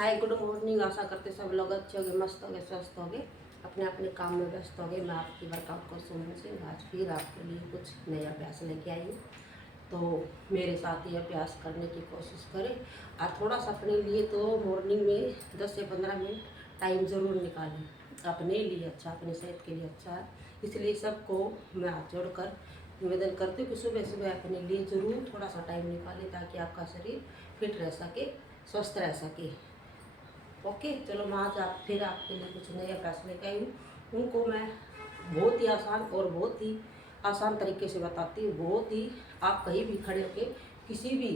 Hi good morning. आशा करते सब लोग अच्छे होंगे, मस्त होंगे, स्वस्थ होंगे, अपने अपने काम में व्यस्त होंगे। मैं आपकी वर्कआउट को सुनने से आज फिर आपके लिए कुछ नया अभ्यास लेके आई हूँ। तो मेरे साथ ये अभ्यास करने की कोशिश करें और थोड़ा सा अपने लिए तो मॉर्निंग में 10 से 15 मिनट टाइम ज़रूर निकालें। अपने लिए अच्छा, अपनी सेहत के लिए अच्छा है, इसलिए सबको मैं हाथ जोड़कर निवेदन करती हूँ कि सुबह सुबह अपने लिए ज़रूर थोड़ा सा टाइम निकालें ताकि आपका शरीर फिट रह सके, स्वस्थ रह सके। ओके, चलो मैं आज फिर आपके लिए कुछ नए अभ्यास लेकर आई हूँ। उनको मैं बहुत ही आसान और बहुत ही आसान तरीके से बताती हूँ। बहुत ही आप कहीं भी खड़े होके किसी भी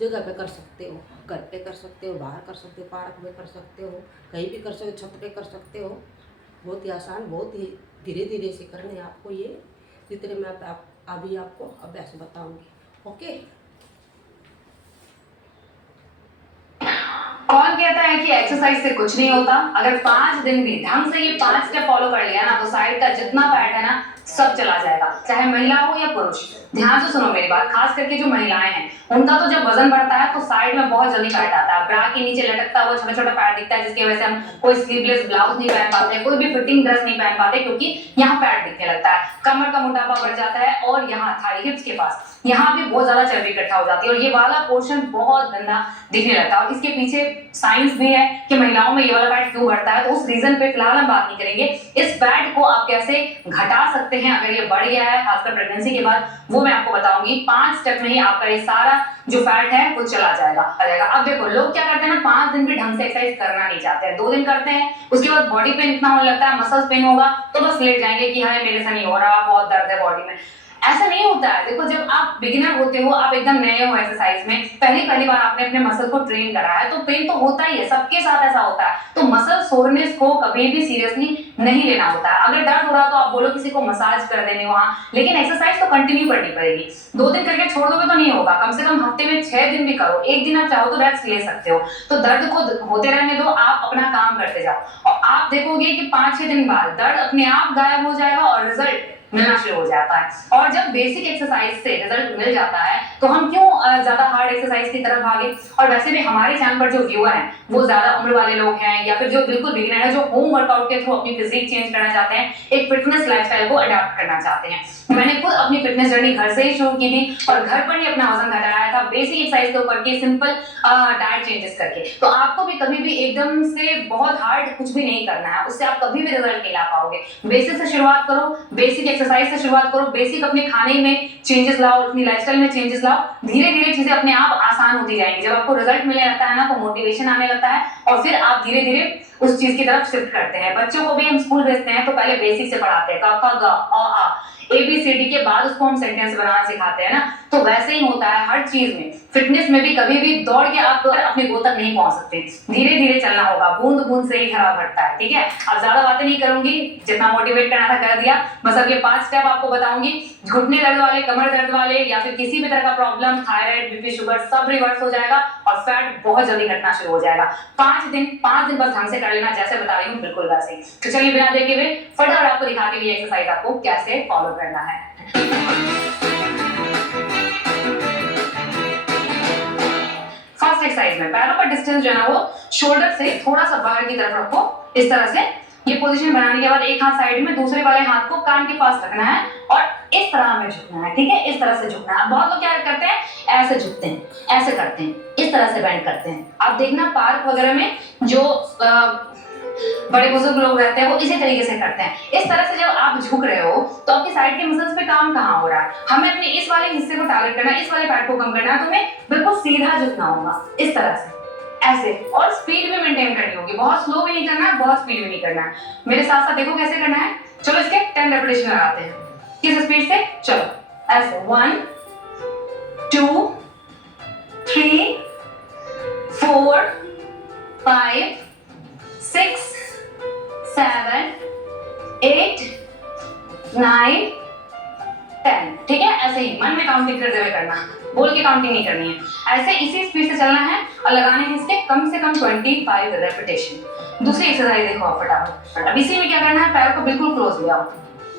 जगह पे कर सकते हो, घर पे कर सकते हो, बाहर कर सकते हो, पार्क में कर सकते हो, कहीं भी कर सकते हो, छत पे कर सकते हो। बहुत ही आसान, बहुत ही धीरे धीरे से करने हैं आपको ये, जितने मैं अभी आपको अभ्यास बताऊँगी। ओके, कौन कहता है कि एक्सरसाइज से कुछ नहीं होता। अगर 5 दिन भी ढंग से ये 5 स्टेप फॉलो कर लिया ना तो साइड का जितना फैट है ना सब चला जाएगा, चाहे महिला हो या पुरुष। ध्यान से सुनो मेरी बात, खास करके जो महिलाएं हैं उनका तो जब वजन बढ़ता है तो साइड में बहुत जल्दी फैट आता है, ब्रा के नीचे लटकता हुआ छोटा छोटा फैट दिखता है, जिसकी वजह से हम कोई स्लीवलेस ब्लाउज नहीं पहन पाते, कोई भी फिटिंग ड्रेस नहीं पहन पाते, क्योंकि यहाँ फैट दिखने लगता है। कमर का मोटापा बढ़ जाता है और यहाँ थाई हिप्स के पास यहाँ भी बहुत ज्यादा चर्बी इकट्ठा हो जाती है और ये वाला पोर्शन बहुत गंदा दिखने लगता है। और इसके पीछे साइंस भी है कि महिलाओं में ये वाला फैट क्यों बढ़ता है, तो उस रीजन पे फिलहाल हम बात नहीं करेंगे। इस फैट को आप कैसे घटा सकते हैं अगर ये बढ़ गया है, खासकर प्रेगनेंसी के बाद, वो मैं आपको बताऊंगी। 5 स्टेप में ही आपका ये सारा जो फैट है वो चला जाएगा। अब देखो लोग क्या करते हैं ना, 5 दिन भी ढंग से एक्सरसाइज करना नहीं चाहते हैं, 2 दिन करते हैं, उसके बाद बॉडी पेन इतना होने लगता है, मसल्स पेन होगा तो बस लेट जाएंगे कि हाँ मेरे से नहीं हो रहा, बहुत दर्द है बॉडी में। ऐसा नहीं होता है। देखो जब आप बिगिनर होते हो, आप एकदम नए हो एक्सरसाइज में, पहली बार आपने अपने मसल को ट्रेन करा है, तो पेन तो होता ही है, सबके साथ ऐसा होता है। तो मसल सोरनेस को कभी भी सीरियसली नहीं लेना होता है। अगर दर्द हो रहा तो आप बोलो किसी को मसाज कर देने वहां, लेकिन एक्सरसाइज तो कंटिन्यू करनी पड़ेगी। 2 दिन करके छोड़ दोगे तो नहीं होगा, कम से कम हफ्ते में 6 दिन भी करो, एक दिन आप चाहो तो रेस्ट ले सकते हो। तो दर्द को होते रहने दो, आप अपना काम करते जाओ और आप देखोगे कि 5-6 दिन बाद दर्द अपने आप गायब हो जाएगा और रिजल्ट मिलना शुरू हो जाता है। और जब बेसिक एक्सरसाइज से रिजल्ट मिल जाता है तो हम क्यों ज्यादा हार्ड एक्सरसाइज की तरफ भागे। और वैसे भी हमारे चैनल पर जो व्यूअर हैं वो ज्यादा उम्र वाले लोग हैं या फिर जो बिल्कुल बिगिनर है, जो होम वर्कआउट के थ्रू अपनी फिजिक चेंज करना चाहते हैं, एक फिटनेस लाइफस्टाइल को अडॉप्ट करना चाहते हैं। मैंने खुद अपनी फिटनेस जर्नी घर से ही शुरू की थी और घर पर ही अपना वजन घटाया था, बेसिक एक्सरसाइज को करके, सिंपल डाइट चेंजेस करके। तो आपको भी कभी भी एकदम से बहुत हार्ड कुछ भी नहीं करना है, उससे आप कभी भी रिजल्ट नहीं ला पाओगे। बेसिक से शुरुआत करो, बेसिक एक्सरसाइज से शुरुआत करो, बेसिक अपने खाने में चेंजेस लाओ, अपनी लाइफस्टाइल में चेंजेस लाओ, धीरे धीरे चीजें अपने आप आसान होती जाएंगी। जब आपको रिजल्ट मिलने लगता है ना तो मोटिवेशन आने लगता है और फिर आप धीरे धीरे उस चीज की तरफ शिफ्ट करते हैं। बच्चों को भी हम स्कूल भेजते हैं तो पहले बेसिक से पढ़ाते हैं, क ख ग अ आ ABCD के बाद उसको हम सेंटेंस बनाना सिखाते हैं ना। तो वैसे ही होता है हर चीज में, फिटनेस में भी कभी भी दौड़ के आप अपने गोल तक नहीं पहुंच सकते, धीरे धीरे चलना होगा, बूंद बूंद से ही घड़ा भरता है। ठीक है, अब ज्यादा बातें नहीं करूंगी, जितना मोटिवेट करना था कर दिया। बस अब ये 5 स्टेप आपको बताऊंगी, घुटने दर्द वाले, कमर दर्द वाले या फिर किसी भी तरह का प्रॉब्लम, थायराइड, बीपी, शुगर, सब रिवर्स हो जाएगा और फैट बहुत जल्दी घटना शुरू हो जाएगा। 5 दिन बस ढंग से कर लेना, जैसे बता रही हूँ बिल्कुल वैसे ही। तो चलिए बिना देखे हुए फटाफट आपको दिखाती हुई एक्सरसाइज आपको कैसे फॉलो करना है। फर्स्ट एक्सरसाइज में पैरों का डिस्टेंस जो है ना वो शोल्डर से थोड़ा सा बाहर की तरफ रखो, इस तरह से। ये पोजीशन बनाने के बाद एक हाथ साइड में, दूसरे वाले हाथ को कान के पास रखना है और इस तरह हमें झुकना है। ठीक है, इस तरह से झुकना है। बहुत लोग क्या करते हैं, ऐसे झुकते हैं, ऐसे करते हैं, इस तरह से बेंड करते हैं। आप देखना पार्क वगैरह में जो बड़े बुजुर्ग लोग रहते हैं वो इसी तरीके से करते हैं। इस तरह से जब आप झुक रहे हो तो आपकी साइड के मसल्स पे काम कहाँ हो रहा है, हमें अपने इस वाले हिस्से को टारगेट करना है, इस वाले फैट को कम करना है। तो हमें बिल्कुल सीधा झुकना होगा, इस तरह से, ऐसे। और स्पीड भी मेंटेन करनी होगी, बहुत स्लो भी नहीं करना है, बहुत स्पीड भी नहीं करना है। मेरे साथ साथ देखो कैसे करना है। चलो इसके 10 रेपिटेशन लगाते हैं, किस स्पीड से, चलो ऐसे 1 2 3 4 5 6 7 8 9 10। ठीक है, ऐसे ही मन में काउंटिंग करते हुए करना, बोल के काउंटिंग नहीं करनी है। ऐसे इसी स्पीड से चलना है और लगाने हैं इसके कम से कम 25 रेपिटेशन। दूसरी एक्सरसाइज देखो आप फटाफट। अब इसी में क्या करना है, पैर को बिल्कुल क्लोज ले आओ,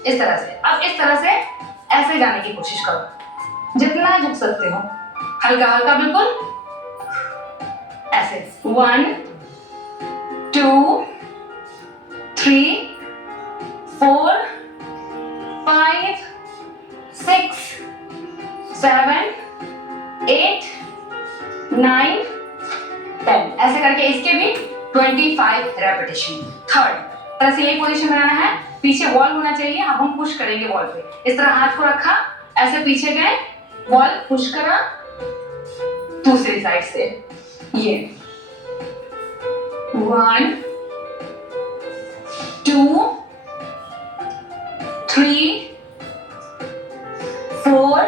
इस तरह से। अब इस तरह से ऐसे जाने की कोशिश करो, जितना झुक सकते हो, हल्का हल्का बिल्कुल ऐसे। 1 2, 3, 4, 5, 6, 7, 8, 9, 10। ऐसे करके इसके भी 25 रेपिटेशन। थर्ड तरह से यही पोजीशन बनाना है, पीछे वॉल होना चाहिए। अब हम पुश करेंगे वॉल पे, इस तरह हाथ को रखा, ऐसे पीछे गए, वॉल पुश करा दूसरी साइड से। ये 1, 2, 3, 4,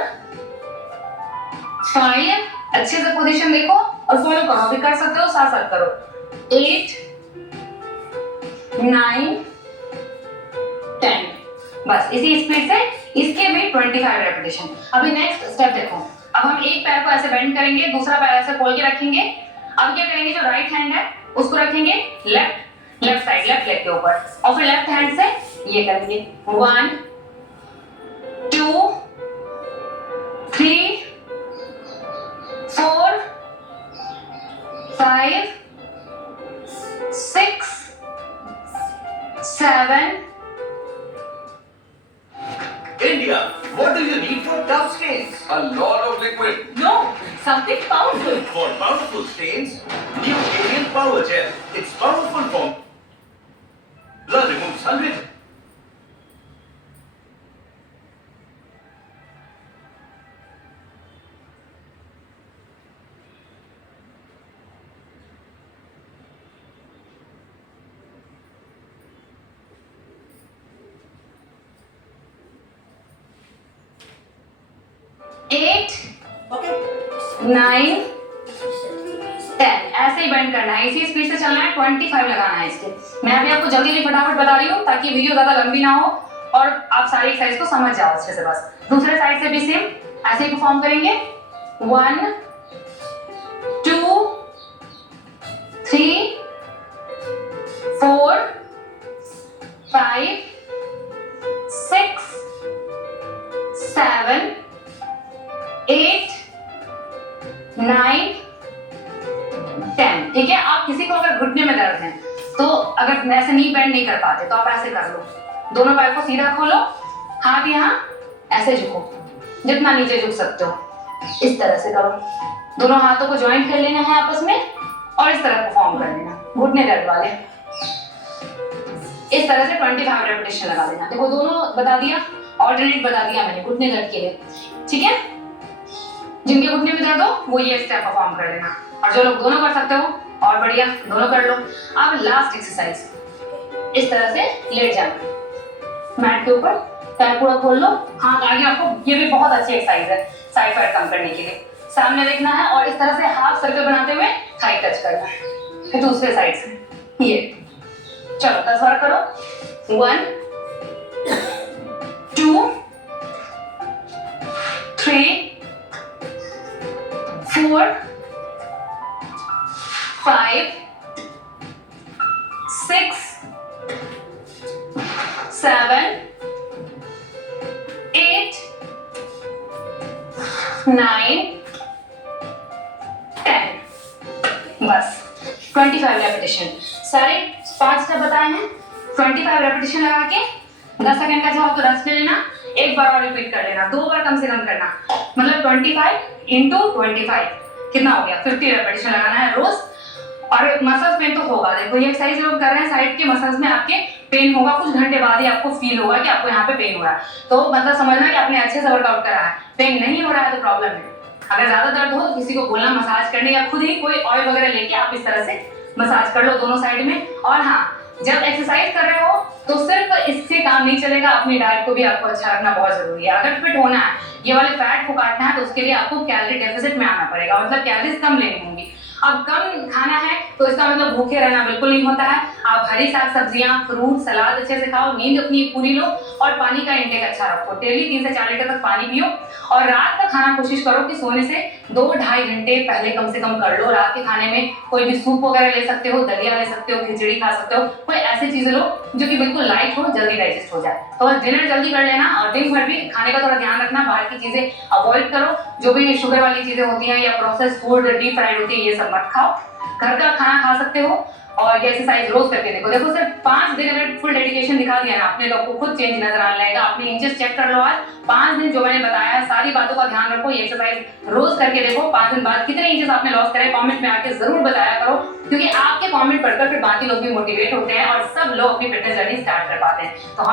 5, अच्छे से पोजीशन देखो और फॉलो करो, अभी कर सकते हो, साथ साथ करो। 8, 9, 10। बस इसी स्पीड से इसके भी 25 रेपिटेशन। अभी नेक्स्ट स्टेप देखो, अब हम एक पैर को ऐसे बेंड करेंगे, दूसरा पैर ऐसे खोल के रखेंगे। अब क्या करेंगे, जो राइट हैंड है उसको रखेंगे लेफ्ट साइड, लेफ्ट लेग के ऊपर, और फिर लेफ्ट हैंड से ये करेंगे। 1, 2, 3, 4, 5, 6, 7। India, what do you need for tough stains? A lot of liquid. No, something powerful. For powerful stains, new Alien Power Gel. It's powerful for blood removes 100. Eight, okay 9, 10। ऐसे ही bend करना है, इसी speed से चलना है, 25 लगाना है इसके। मैं अभी आपको जल्दी जल्दी फटाफट बता रही हूँ ताकि वीडियो ज्यादा लंबी ना हो और आप सारी एक्सरसाइज को समझ जाओ अच्छे से। बस दूसरे साइड से भी सेम ऐसे ही परफॉर्म करेंगे। 1, 2, 3, 4, 5, 6, 7, 8, 9, 10। ठीक है, आप किसी को अगर घुटने में दर्द है तो अगर ऐसे नी बेंड नहीं कर पाते तो आप ऐसे कर लो, दोनों पैर को सीधा खोलो, हाथ यहाँ ऐसे झुको, जितना नीचे झुक सकते हो इस तरह से करो। दोनों हाथों को ज्वाइंट कर लेना है आपस में और इस तरह परफॉर्म कर लेना, घुटने दर्द वाले। इस तरह से 25 रेपिटेशन लगा देना। देखो दोनों बता दिया, ऑल्टरनेट बता दिया मैंने घुटने दर्द के लिए। ठीक है, जिनके घुटने में दर्द हो वो ये स्टेप परफॉर्म कर लेना, और जो लोग दोनों कर सकते हो और बढ़िया, दोनों कर लो। अब लास्ट एक्सरसाइज, इस तरह से लेट जाना मैट के ऊपर, पैर पूरा खोल लो, हाथ आगे रखो। ये भी बहुत अच्छी एक्सरसाइज है साइड फैट कम करने के लिए। सामने देखना है और इस तरह से हाफ सर्कल बनाते हुए थाई टच करना है। फिर दूसरे साइड से ये, चलो 10 बार करो। 1, 2, 3, 4, 5, 6, 7, 8, 9, 10। बस 25 रेपिटेशन, सारे 5 स्टेप बताए हैं। 25 रेपिटेशन लगा के 10 सेकंड का जवाब तो रेस्ट ले लेना, एक बार और रिपीट कर लेना, 2 बार कम से कम करना। मतलब 25 इंटू 25 कितना हो गया, 50 रेपिटेशन लगाना है रोज। और मसल्स पेन तो होगा, देखो ये एक्सरसाइज जो कर रहे हैं साइड के मसल्स में आपके पेन होगा, कुछ घंटे बाद ही आपको फील होगा कि आपको यहाँ पे पेन हो रहा है। तो मतलब समझना कि आपने अच्छे से वर्कआउट करा है। पेन नहीं हो रहा है तो प्रॉब्लम है। अगर ज्यादा दर्द हो तो किसी को बोलना मसाज करने, या खुद ही कोई ऑयल वगैरह लेके आप इस तरह से मसाज कर लो दोनों साइड में। और हाँ, जब एक्सरसाइज कर रहे हो तो सिर्फ इससे काम नहीं चलेगा, अपनी डाइट को भी आपको अच्छा रखना बहुत जरूरी है। अगर फिट होना है, ये वाले फैट को काटना है, तो उसके लिए आपको कैलोरी डेफिसिट में आना पड़ेगा, मतलब कैलोरीज कम लेनी होंगी। अब कम खाना है तो इसका मतलब भूखे रहना बिल्कुल नहीं होता है। आप हरी साग सब्जियां, फ्रूट, सलाद अच्छे से खाओ, नींद अपनी पूरी लो और पानी का इंटेक अच्छा रखो। डेली 3 से 4 लीटर तक पानी पियो। और रात का खाना कोशिश करो कि सोने से 2-2.5 घंटे पहले कम से कम कर लो। रात के खाने में कोई भी सूप वगैरह ले सकते हो, दलिया ले सकते हो, खिचड़ी खा सकते हो, कोई ऐसी चीजें लो जो कि बिल्कुल लाइट हो, जल्दी डाइजेस्ट हो जाए। तो डिनर जल्दी कर लेना और दिन भर भी खाने का थोड़ा ध्यान रखना, बाहर की चीजें अवॉइड करो, जो भी शुगर वाली चीजें होती हैं या प्रोसेस्ड फूड, डीप फ्राइड होती है, ये सब मत खाओ। घर का खाना खा सकते हो और ये एक्सरसाइज रोज करके देखो। देखो सिर्फ 5 दिन अगर फुल डेडिकेशन दिखा दिया ना, अपने लोग को खुद चेंज नजर आने लगेगा। अपने इंचेस चेक कर लो आज, 5 दिन जो मैंने बताया सारी बातों का ध्यान रखो, ये एक्सरसाइज रोज करके देखो। 5 दिन बाद कितने इंचेस आपने लॉस करे कमेंट में आके जरूर बताया करो, क्योंकि आपके कमेंट पढ़कर फिर बाकी लोग भी मोटिवेट होते हैं और सब लोग अपनी फिटनेस जर्नी स्टार्ट कर पाते हैं। तो